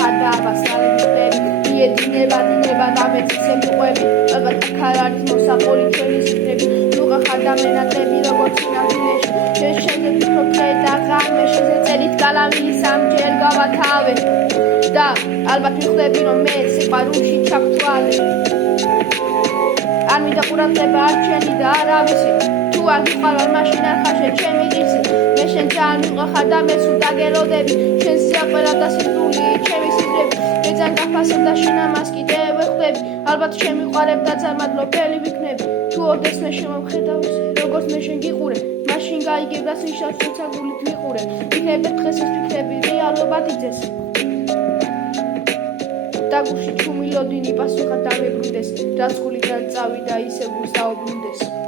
ხადაბა სალები მიედინება დამეციცე მიყვები ალბათ აქ არის მოსაყოლი ჩვენი სიტები ლუღა ხადამენატები როგორც ნამდვილეში შეშენზე ფიქრობ და ღამე შეზე წერით გალამი სამჯერ გავათავე და ალბათ მიხდები რომ მე სიყვარულში ჩავთვალე არ მინდა ყურადღება არ ჩვენი და არავისი თუ არ გიყვარვალ მაშინ არ ხარ შენ ჩემი ღირსი მე შენ ძალიან მივყახარ და მე სულ დაგელოდები შენ სიაყვერა და სიძული ჩემი სიზრები მე ძალიან გაფასებ და შენ ამას კიდევ ხვდები ალბათ შენ მიყვარებ და წარმადლობელი ვიქნები თუ ოდეს მე შემოვხედავ როგორც მე შენ გიყურე მაშინ გაიგებ და სიშავს როცა გულით ვიყურე იქნებ დღეს ეს ფიქრები რეალობად იძეს დაგუში ჩუმილოდინი პასუხად დამებრუნდეს რაც გულიდან წავიდა ისე გულს დაუბრუნდეს